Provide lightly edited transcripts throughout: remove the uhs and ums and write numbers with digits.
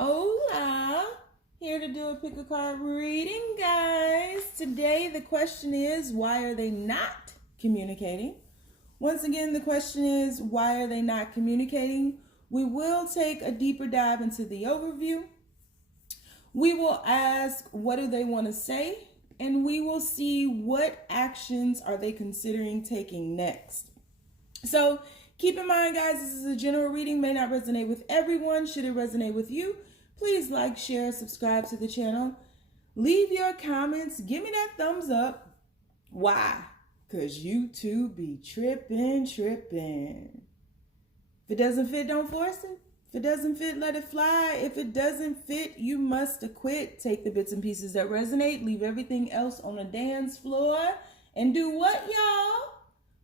Hola! Here to do a pick a card reading, guys. Today the question is, why are they not communicating? Once again, the question is, why are they not communicating? We will take a deeper dive into the overview. We will ask, what do they want to say? And we will see what actions are they considering taking next. So keep in mind, guys, this is a general reading, may not resonate with everyone. Should it resonate with you, please like, share, subscribe to the channel. Leave your comments. Give me that thumbs up. Why? Because YouTube be tripping. If it doesn't fit, don't force it. If it doesn't fit, let it fly. If it doesn't fit, you must acquit. Take the bits and pieces that resonate. Leave everything else on the dance floor. And do what, y'all?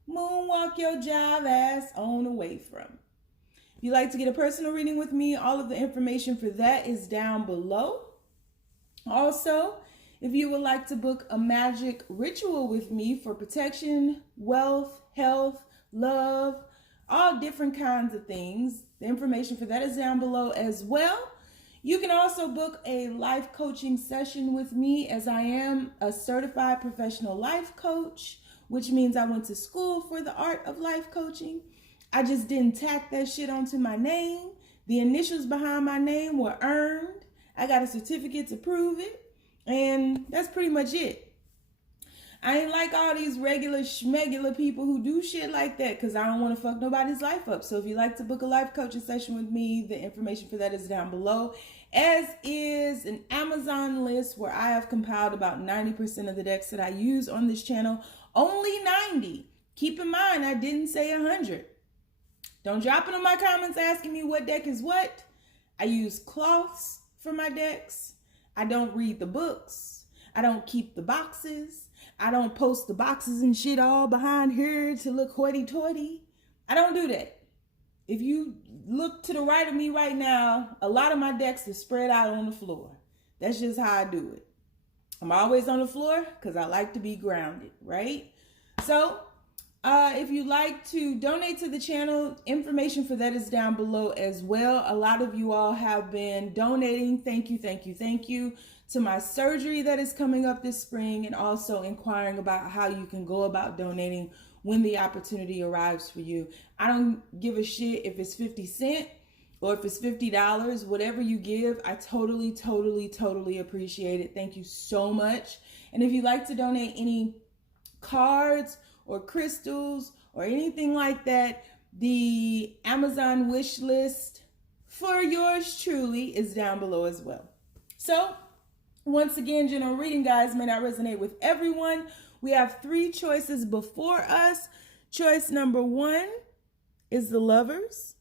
Moonwalk your jive ass on away from. If you'd like to get a personal reading with me, all of the information for that is down below. Also, if you would like to book a magic ritual with me for protection, wealth, health, love, all different kinds of things, the information for that is down below as well. You can also book a life coaching session with me, as I am a certified professional life coach, which means I went to school for the art of life coaching. I just didn't tack that shit onto my name. The initials behind my name were earned. I got a certificate to prove it. And that's pretty much it. I ain't like all these regular schmegular people who do shit like that, because I don't want to fuck nobody's life up. So if you'd like to book a life coaching session with me, the information for that is down below, as is an Amazon list where I have compiled about 90% of the decks that I use on this channel. Only 90. Keep in mind, I didn't say 100. Don't drop it in my comments asking me what deck is what. I use cloths for my decks. I don't read the books. I don't keep the boxes. I don't post the boxes and shit all behind here to look hoity-toity. I don't do that. If you look to the right of me right now, a lot of my decks are spread out on the floor. That's just how I do it. I'm always on the floor because I like to be grounded, right? So, if you'd like to donate to the channel, information for that is down below as well. A lot of you all have been donating. Thank you to my surgery that is coming up this spring, and also inquiring about how you can go about donating when the opportunity arrives for you. I don't give a shit if it's 50 cents or if it's $50, whatever you give, I totally appreciate it. Thank you so much. And if you'd like to donate any cards or crystals or anything like that, the Amazon wish list for yours truly is down below as well. So once again, general reading, guys, may not resonate with everyone. We have 3 choices before us. Choice number 1 is the Lovers.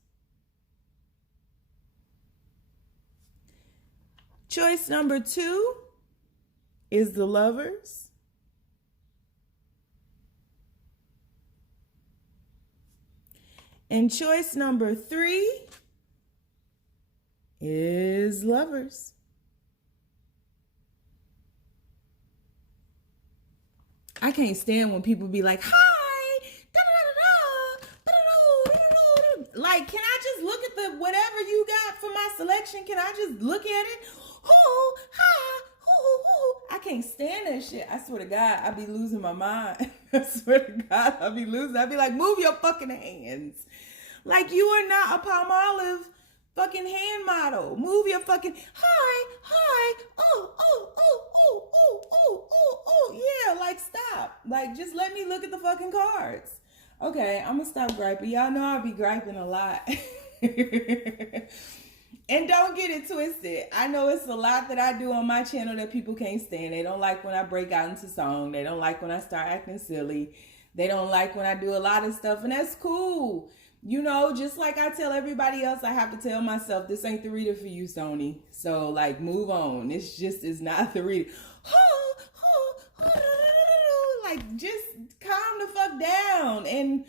Choice number 2 is the Lovers. And choice number 3 is Lovers. I can't stand when people be like, hi, like, can I just look at the whatever you got for my selection? Can I just look at it? Oh, hi, I can't stand that shit. I swear to God, I be losing my mind. I swear to God, I be losing. I be like, move your fucking hands. Like, you are not a Palmolive fucking hand model. Move your fucking, hi, yeah, like, stop. Like, just let me look at the fucking cards. Okay, I'm gonna stop griping. Y'all know I be griping a lot. And don't get it twisted. I know it's a lot that I do on my channel that people can't stand. They don't like when I break out into song. They don't like when I start acting silly. They don't like when I do a lot of stuff, and that's cool. You know, just like I tell everybody else, I have to tell myself, this ain't the reader for you, Sony. So, like, move on. It's just is not the reader. Like, just calm the fuck down and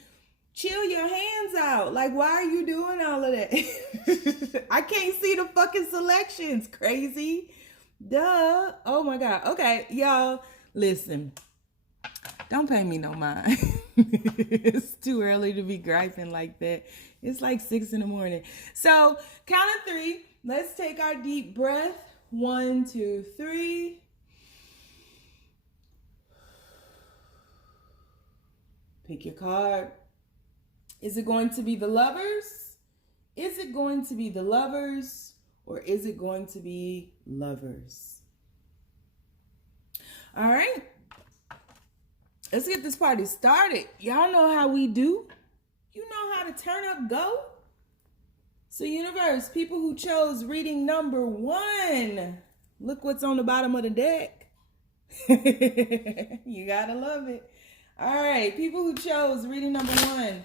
chill your hands out. Like, why are you doing all of that? I can't see the fucking selections. Crazy. Duh. Oh, my God. Okay, y'all, listen. Don't pay me no mind. It's too early to be griping like that. It's like 6 in the morning. So count of 3. Let's take our deep breath. 1, 2, 3. Pick your card. Is it going to be the Lovers? Is it going to be the Lovers? Or is it going to be Lovers? All right. Let's get this party started. Y'all know how we do. You know how to turn up go. So universe, people who chose reading number 1, look what's on the bottom of the deck. You gotta love it. All right, people who chose reading number 1.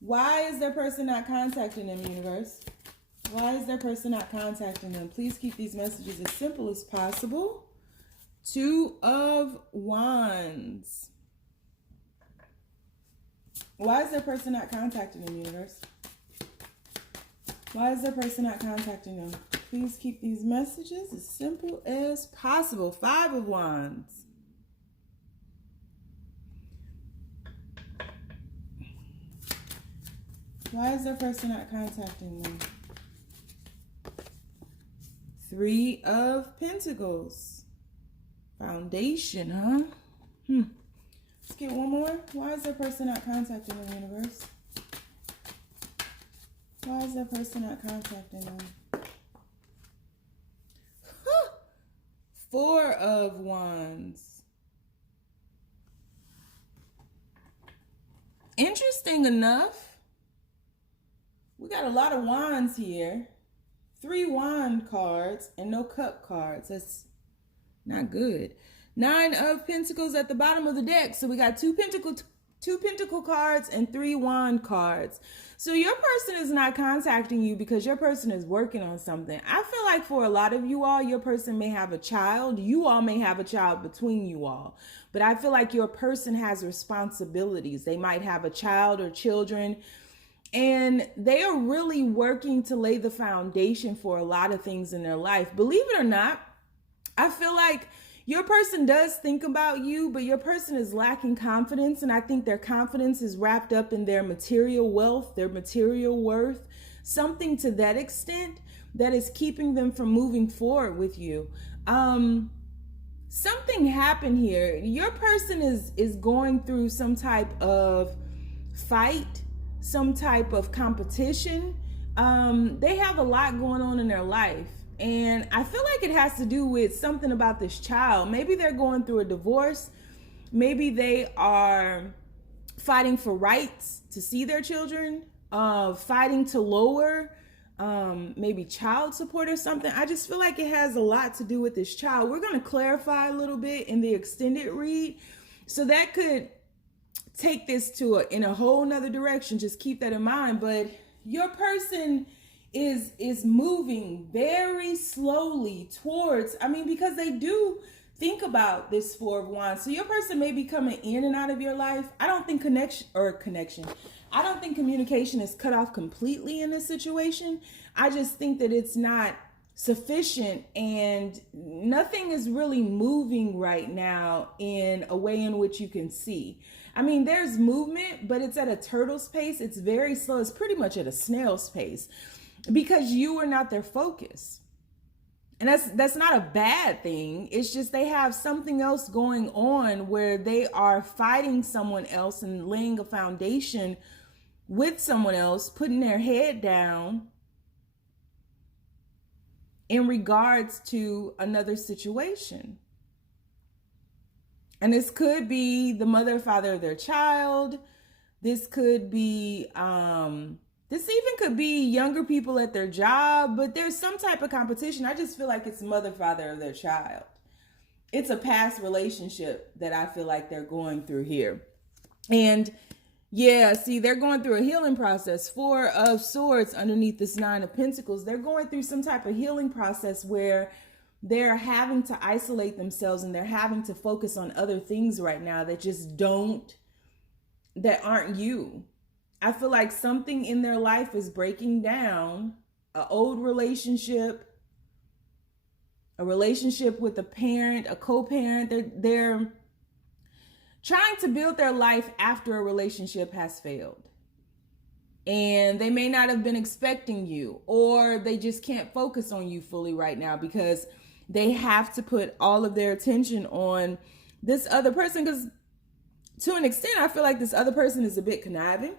Why is their person not contacting them, universe? Why is their person not contacting them? Please keep these messages as simple as possible. 2 of Wands. Why is their person not contacting them, universe? Why is their person not contacting them? Please keep these messages as simple as possible. 5 of Wands. Why is their person not contacting them? 3 of Pentacles. Foundation, huh? Let's get one more. Why is their person not contacting them, universe? Why is that person not contacting them? 4 of Wands. Interesting enough, we got a lot of wands here. 3 wand cards and no cup cards. That's not good. 9 of Pentacles at the bottom of the deck. So we got 2 pentacle cards and 3 wand cards. So your person is not contacting you because your person is working on something. I feel like for a lot of you all, your person may have a child. You all may have a child between you all. But I feel like your person has responsibilities. They might have a child or children. And they are really working to lay the foundation for a lot of things in their life. Believe it or not, I feel like your person does think about you, but your person is lacking confidence. And I think their confidence is wrapped up in their material wealth, their material worth, something to that extent that is keeping them from moving forward with you. Something happened here. Your person is going through some type of fight, some type of competition. They have a lot going on in their life. And I feel like it has to do with something about this child. Maybe they're going through a divorce. Maybe they are fighting for rights to see their children, fighting to lower maybe child support or something. I just feel like it has a lot to do with this child. We're going to clarify a little bit in the extended read. So that could take this to in a whole nother direction. Just keep that in mind. But your person is moving very slowly towards, because they do think about this 4 of Wands. So your person may be coming in and out of your life. I don't think I don't think communication is cut off completely in this situation. I just think that it's not sufficient and nothing is really moving right now in a way in which you can see. There's movement, but it's at a turtle's pace. It's very slow. It's pretty much at a snail's pace because you are not their focus. And that's not a bad thing. It's just they have something else going on where they are fighting someone else and laying a foundation with someone else, putting their head down in regards to another situation. And this could be the mother or father of their child. This could be, this even could be younger people at their job, but there's some type of competition. I just feel like it's mother, father of their child. It's a past relationship that I feel like they're going through here. And yeah, see, they're going through a healing process. 4 of Swords underneath this 9 of Pentacles. They're going through some type of healing process where they're having to isolate themselves and they're having to focus on other things right now that aren't you. I feel like something in their life is breaking down. An old relationship, a relationship with a parent, a co-parent. They're trying to build their life after a relationship has failed. and they may not have been expecting you, or they just can't focus on you fully right now because they have to put all of their attention on this other person. Because to an extent, I feel like this other person is a bit conniving.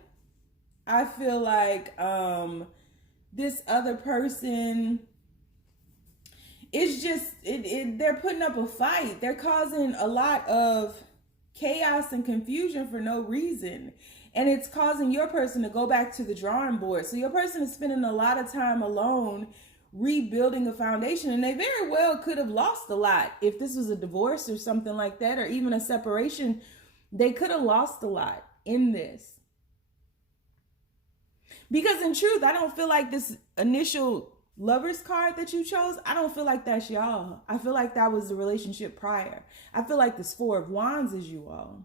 I feel like this other person is just, they're putting up a fight. They're causing a lot of chaos and confusion for no reason. And it's causing your person to go back to the drawing board. So your person is spending a lot of time alone rebuilding a foundation. And they very well could have lost a lot. If this was a divorce or something like that, or even a separation, they could have lost a lot in this. Because in truth, I don't feel like this initial Lovers card that you chose, I don't feel like that's y'all. I feel like that was the relationship prior. I feel like this Four of Wands is you all.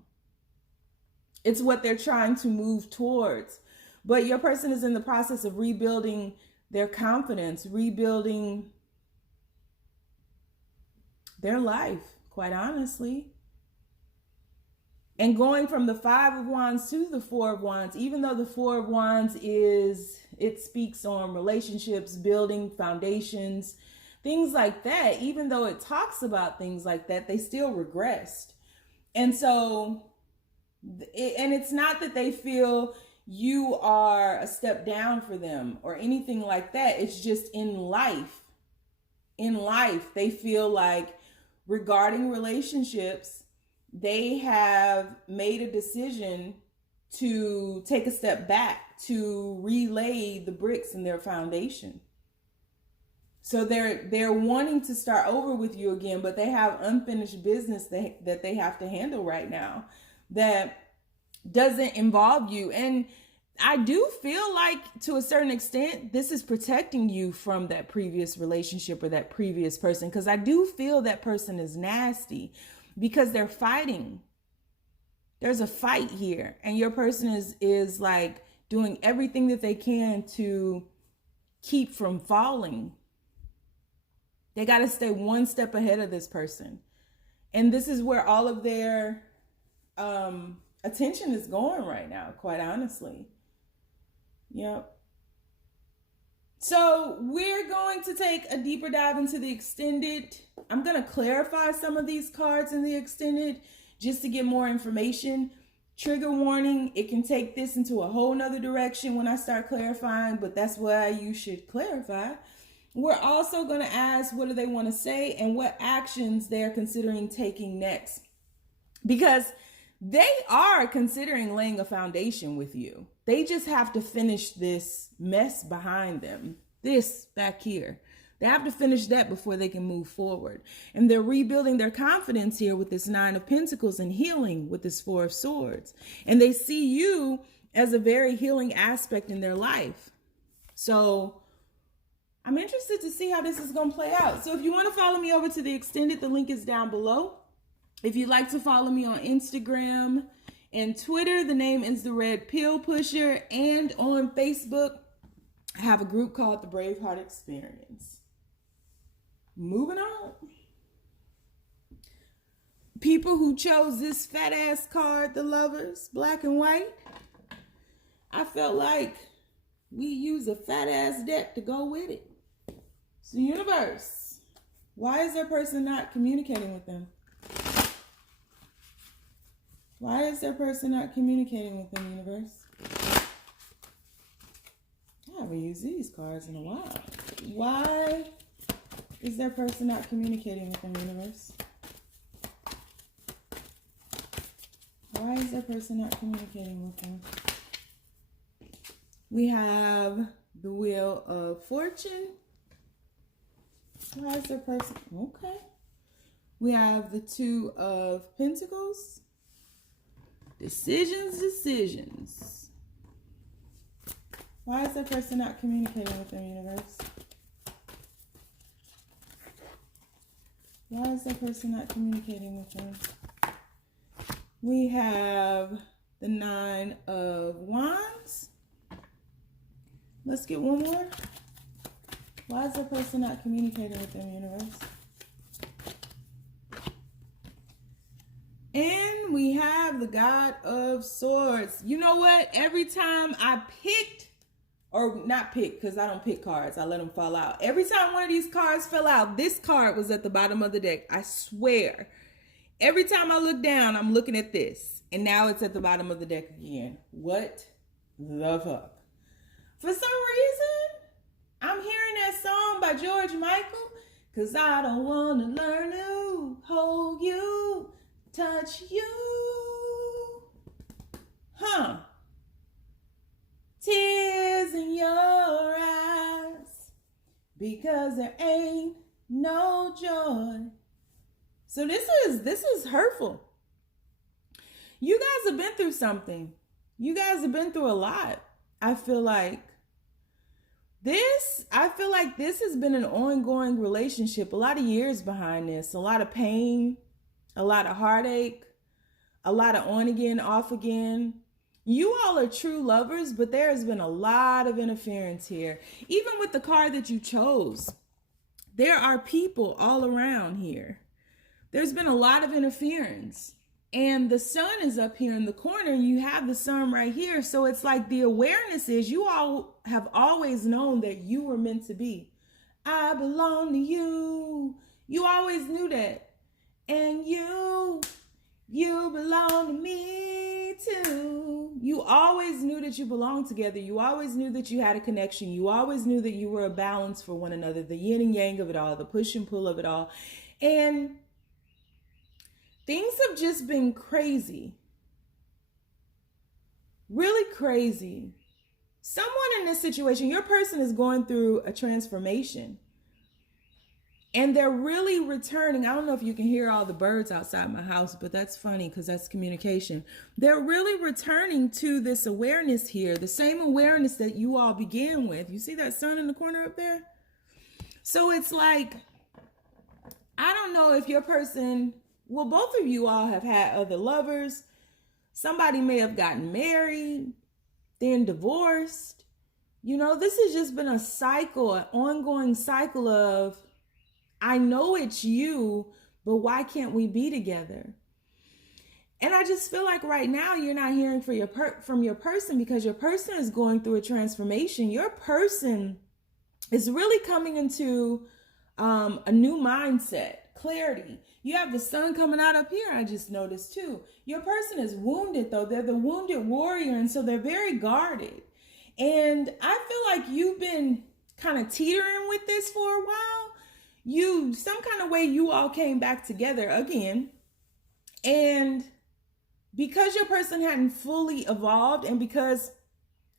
It's what they're trying to move towards. But your person is in the process of rebuilding their confidence, rebuilding their life, quite honestly. And going from the Five of Wands to the Four of Wands, even though the Four of Wands it speaks on relationships, building foundations, things like that. Even though it talks about things like that, they still regressed. And so, and it's not that they feel you are a step down for them or anything like that. It's just in life, they feel like regarding relationships, they have made a decision to take a step back, to relay the bricks in their foundation. So they're wanting to start over with you again, but they have unfinished business that they have to handle right now that doesn't involve you. And I do feel like to a certain extent, this is protecting you from that previous relationship or that previous person, because I do feel that person is nasty because they're fighting. There's a fight here, and your person is like doing everything that they can to keep from falling. They got to stay one step ahead of this person. And this is where all of their attention is going right now, quite honestly. Yep. So we're going to take a deeper dive into the extended. I'm going to clarify some of these cards in the extended just to get more information. Trigger warning, it can take this into a whole nother direction when I start clarifying, but that's why you should clarify. We're also going to ask what do they want to say and what actions they're considering taking next. Because they are considering laying a foundation with you. They just have to finish this mess behind them. This back here. They have to finish that before they can move forward. And they're rebuilding their confidence here with this Nine of Pentacles and healing with this Four of Swords. And they see you as a very healing aspect in their life. So I'm interested to see how this is going to play out. So if you want to follow me over to the extended, the link is down below. If you'd like to follow me on Instagram and Twitter, the name is The Red Pill Pusher. And on Facebook, I have a group called the Braveheart Experience. Moving on. People who chose this fat ass card, the Lovers, black and white. I felt like we use a fat ass deck to go with it. So universe, why is their person not communicating with them? Why is their person not communicating with them, universe? I haven't used these cards in a while. Why is their person not communicating with them, universe? Why is their person not communicating with them? We have the Wheel of Fortune. Why is their person... Okay. We have the Two of Pentacles. Decisions. Why is that person not communicating with their universe? Why is that person not communicating with them? We have the Nine of Wands. Let's get one more. Why is that person not communicating with their universe? And we have the God of Swords. You know what? Every time I picked or not pick, because I don't pick cards. I let them fall out. Every time one of these cards fell out, this card was at the bottom of the deck. I swear. Every time I look down, I'm looking at this. And now it's at the bottom of the deck again. What the fuck? For some reason, I'm hearing that song by George Michael. Cause I don't want to learn to hold you, touch you. Huh. Tears in your eyes, because there ain't no joy. So this is hurtful. You guys have been through something. You guys have been through a lot. I feel like this has been an ongoing relationship, a lot of years behind this, a lot of pain, a lot of heartache, a lot of on again, off again. You all are true lovers, but there has been a lot of interference here. Even with the card that you chose, there are people all around here. There's been a lot of interference. And the sun is up here in the corner, and you have the sun right here. So it's like the awareness is you all have always known that you were meant to be. I belong to you. You always knew that. And you belong to me too. You always knew that you belonged together. You always knew that you had a connection. You always knew that you were a balance for one another, the yin and yang of it all, the push and pull of it all. And things have just been crazy. Really crazy. Someone in this situation, your person is going through a transformation. And they're really returning. I don't know if you can hear all the birds outside my house, but that's funny because that's communication. They're really returning to this awareness here, the same awareness that you all began with. You see that sun in the corner up there? So it's like, I don't know if your person, well, both of you all have had other lovers. Somebody may have gotten married, then divorced. You know, this has just been a cycle, an ongoing cycle of, I know it's you, but why can't we be together? And I just feel like right now you're not hearing from your person because your person is going through a transformation. Your person is really coming into a new mindset, clarity. You have the sun coming out up here, I just noticed too. Your person is wounded though. They're the wounded warrior, and so they're very guarded. And I feel like you've been kind of teetering with this for a while. Some kind of way you all came back together again. And because your person hadn't fully evolved, and because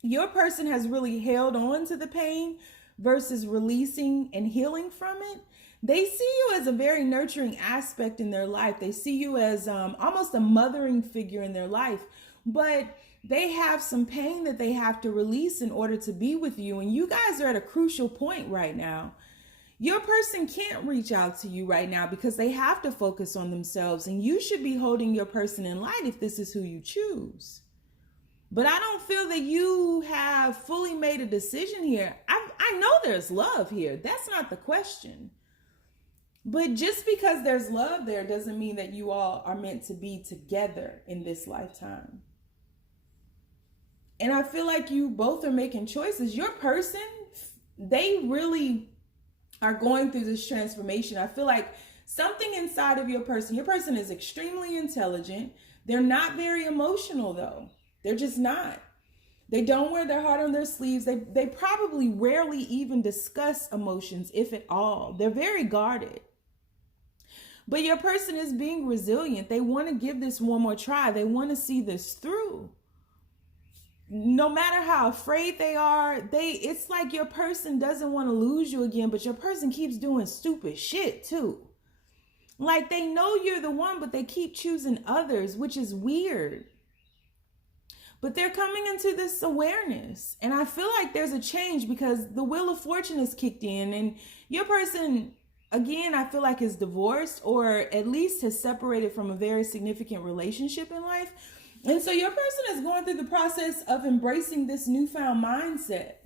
your person has really held on to the pain versus releasing and healing from it, they see you as a very nurturing aspect in their life. They see you as almost a mothering figure in their life. But they have some pain that they have to release in order to be with you. And you guys are at a crucial point right now. Your person can't reach out to you right now because they have to focus on themselves, and you should be holding your person in light if this is who you choose. But I don't feel that you have fully made a decision here. I know there's love here. That's not the question. But just because there's love there doesn't mean that you all are meant to be together in this lifetime. And I feel like you both are making choices. Your person, they really are going through this transformation. I feel like something inside of your person is extremely intelligent. They're not very emotional though. They're just not. They don't wear their heart on their sleeves. They probably rarely even discuss emotions, if at all. They're very guarded. But your person is being resilient. They want to give this one more try. They want to see this through. No matter how afraid they are, it's like your person doesn't want to lose you again, but your person keeps doing stupid shit too. Like they know you're the one, but they keep choosing others, which is weird. But they're coming into this awareness. And I feel like there's a change because the wheel of fortune is kicked in, and your person, again, I feel like is divorced or at least has separated from a very significant relationship in life. And so your person is going through the process of embracing this newfound mindset.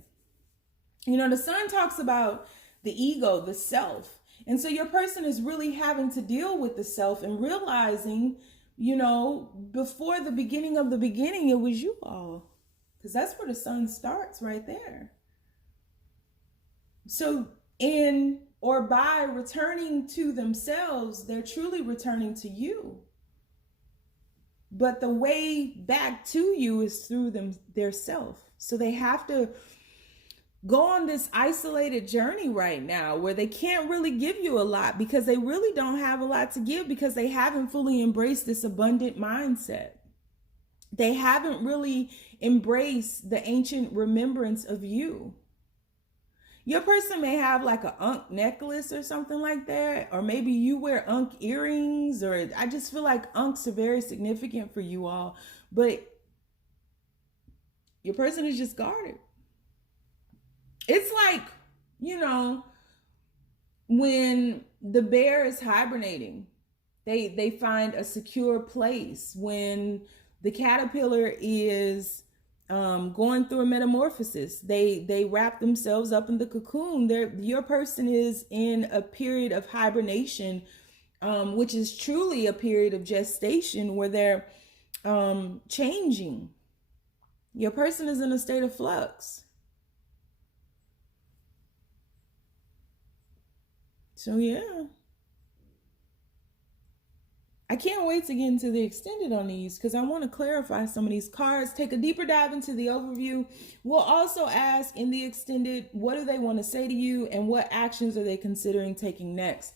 You know, the sun talks about the ego, the self. And so your person is really having to deal with the self and realizing, you know, before the beginning of the beginning, it was you all. Because that's where the sun starts right there. So in or by returning to themselves, they're truly returning to you. But the way back to you is through their self. So they have to go on this isolated journey right now where they can't really give you a lot because they really don't have a lot to give because they haven't fully embraced this abundant mindset. They haven't really embraced the ancient remembrance of you. Your person may have like an Ankh necklace or something like that, or maybe you wear Ankh earrings, or I just feel like Ankhs are very significant for you all, but your person is just guarded. It's like, when the bear is hibernating, they find a secure place. When the caterpillar is going through a metamorphosis, they wrap themselves up in the cocoon. Your person is in a period of hibernation, which is truly a period of gestation where they're changing. Your person is in a state of flux. So yeah, I can't wait to get into the extended on these because I want to clarify some of these cards, take a deeper dive into the overview. We'll also ask in the extended, what do they want to say to you and what actions are they considering taking next?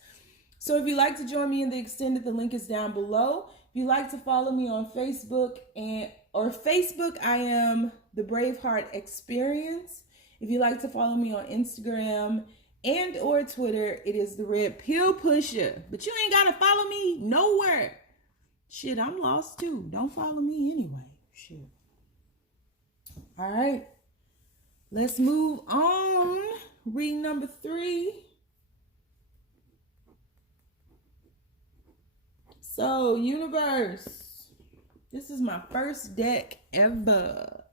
So if you'd like to join me in the extended, the link is down below. If you'd like to follow me on Facebook I am the Braveheart Experience. If you'd like to follow me on Instagram and or Twitter, it is the Red Pill Pusher. But you ain't gotta follow me nowhere. Shit, I'm lost too. Don't follow me anyway. Shit. All right. Let's move on. Reading number 3. So, universe. This is my first deck ever.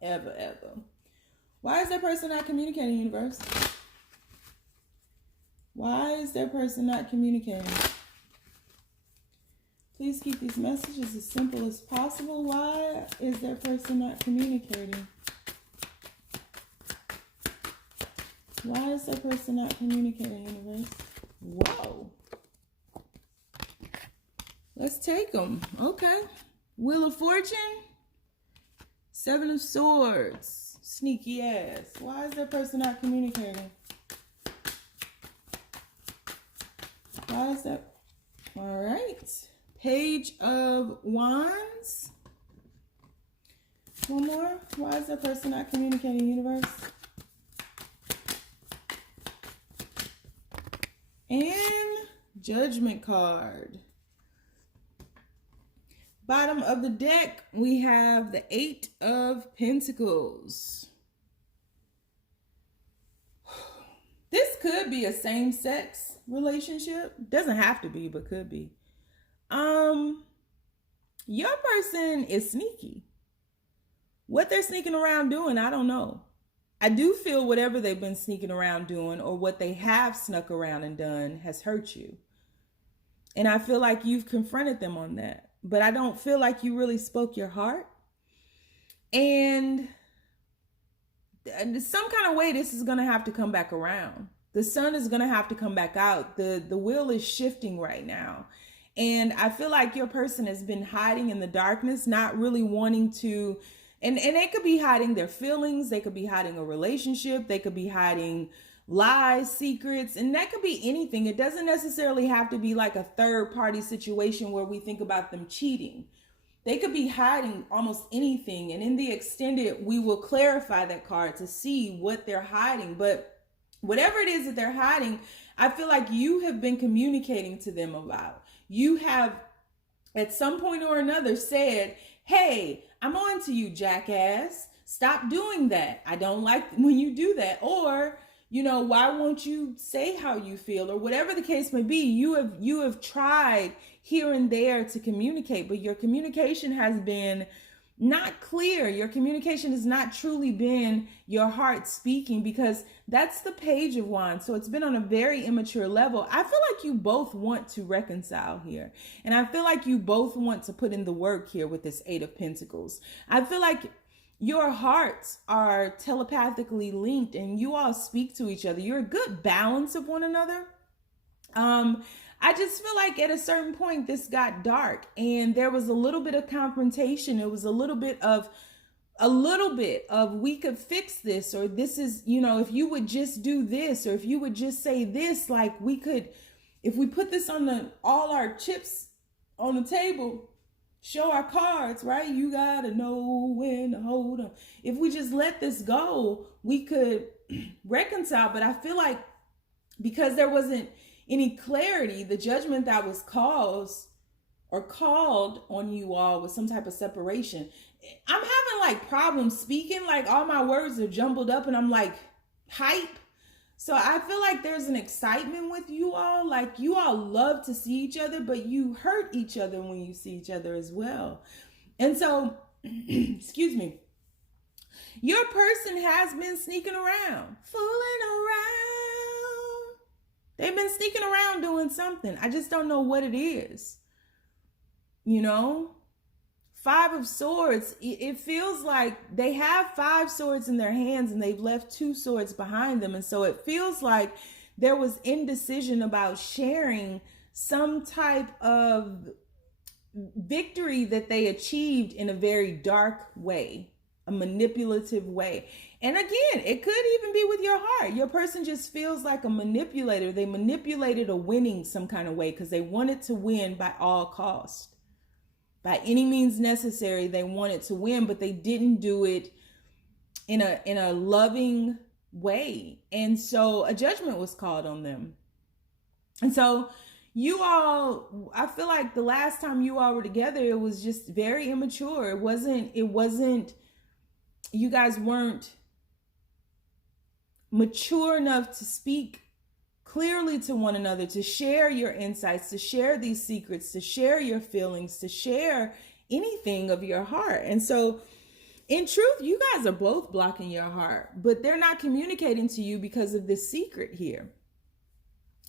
Ever. Why is that person not communicating, universe? Why is that person not communicating? Please keep these messages as simple as possible. Why is that person not communicating? Why is that person not communicating, universe? Whoa. Let's take them. Okay. Wheel of Fortune. 7 of Swords. Sneaky ass. Why is that person not communicating? Why is that? All right. Page of Wands. One more. Why is that person not communicating, universe? And Judgment card. Bottom of the deck, we have the 8 of Pentacles. This could be a same-sex relationship. Doesn't have to be, but could be. Your person is sneaky. What they're sneaking around doing, I don't know. I do feel whatever they've been sneaking around doing or what they have snuck around and done has hurt you. And I feel like you've confronted them on that. But I don't feel like you really spoke your heart. And some kind of way this is going to have to come back around. The sun is going to have to come back out. The wheel is shifting right now. And I feel like your person has been hiding in the darkness, not really wanting to, and they could be hiding their feelings. They could be hiding a relationship. They could be hiding lies, secrets, and that could be anything. It doesn't necessarily have to be like a third party situation where we think about them cheating. They could be hiding almost anything. And in the extended, we will clarify that card to see what they're hiding. But whatever it is that they're hiding, I feel like you have been communicating to them about. You have at some point or another said, hey, I'm on to you, jackass. Stop doing that. I don't like when you do that. Or, why won't you say how you feel? Or whatever the case may be, you have tried here and there to communicate, but your communication has been not clear. Your communication has not truly been your heart speaking, because that's the Page of Wands. So it's been on a very immature level. I feel like you both want to reconcile here. And I feel like you both want to put in the work here with this 8 of Pentacles. I feel like your hearts are telepathically linked and you all speak to each other. You're a good balance of one another. I just feel like at a certain point this got dark and there was a little bit of confrontation. It was a little bit of we could fix this, or this is, if you would just do this, or if you would just say this, like we could, if we put this on all our chips on the table, show our cards, right? You gotta know when to hold them. If we just let this go, we could reconcile. But I feel like because there wasn't any clarity, the judgment that was called on you all was some type of separation. I'm having like problems speaking, like all my words are jumbled up and I'm like hype. So I feel like there's an excitement with you all. Like you all love to see each other, but you hurt each other when you see each other as well. And so, excuse me, your person has been sneaking around, fooling around. They've been sneaking around doing something. I just don't know what it is. Five of Swords, it feels like they have 5 swords in their hands and they've left 2 swords behind them. And so it feels like there was indecision about sharing some type of victory that they achieved in a very dark way, a manipulative way. And again, it could even be with your heart. Your person just feels like a manipulator. They manipulated a winning some kind of way because they wanted to win by all cost. By any means necessary, they wanted to win, but they didn't do it in a loving way. And so a judgment was called on them. And so you all, I feel like the last time you all were together, it was just very immature. It wasn't, you guys weren't mature enough to speak clearly to one another, to share your insights, to share these secrets, to share your feelings, to share anything of your heart. And so in truth, you guys are both blocking your heart, but they're not communicating to you because of this secret here.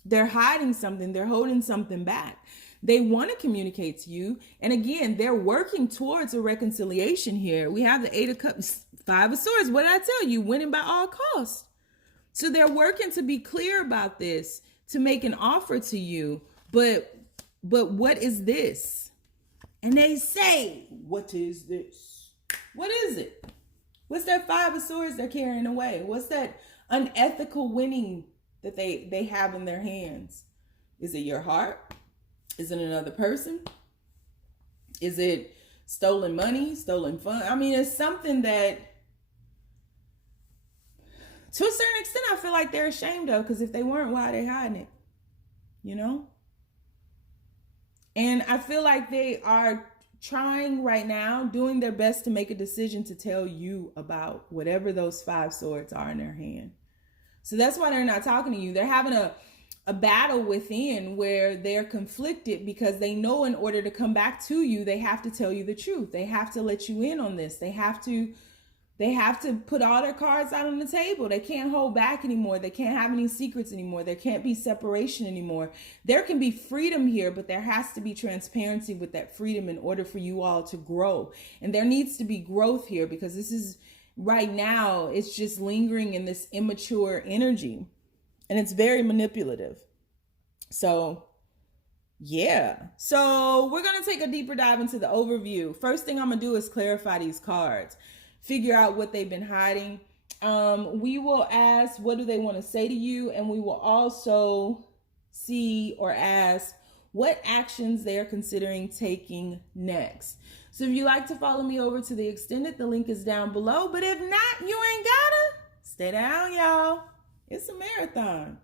They're hiding something. They're holding something back. They want to communicate to you. And again, they're working towards a reconciliation here. We have the 8 of Cups, 5 of Swords. What did I tell you? Winning by all costs. So they're working to be clear about this, to make an offer to you. But what is this? And they say, what is this? What is it? What's that 5 of Swords they're carrying away? What's that unethical winning that they have in their hands? Is it your heart? Is it another person? Is it stolen money, stolen fun? I mean, it's something that to a certain extent, I feel like they're ashamed of, because if they weren't, why are they hiding it? And I feel like they are trying right now, doing their best to make a decision to tell you about whatever those 5 swords are in their hand. So that's why they're not talking to you. They're having a battle within where they're conflicted because they know in order to come back to you, they have to tell you the truth. They have to let you in on this. They have to put all their cards out on the table. They can't hold back anymore. They can't have any secrets anymore. There can't be separation anymore. There can be freedom here, but there has to be transparency with that freedom in order for you all to grow. And there needs to be growth here, because this is right now, it's just lingering in this immature energy, and it's very manipulative. So yeah. So we're going to take a deeper dive into the overview. First thing I'm going to do is clarify these cards. Figure out what they've been hiding. We will ask, what do they want to say to you? And we will also see or ask what actions they are considering taking next. So if you like to follow me over to the extended, the link is down below. But if not, you ain't gotta. Stay down, y'all. It's a marathon.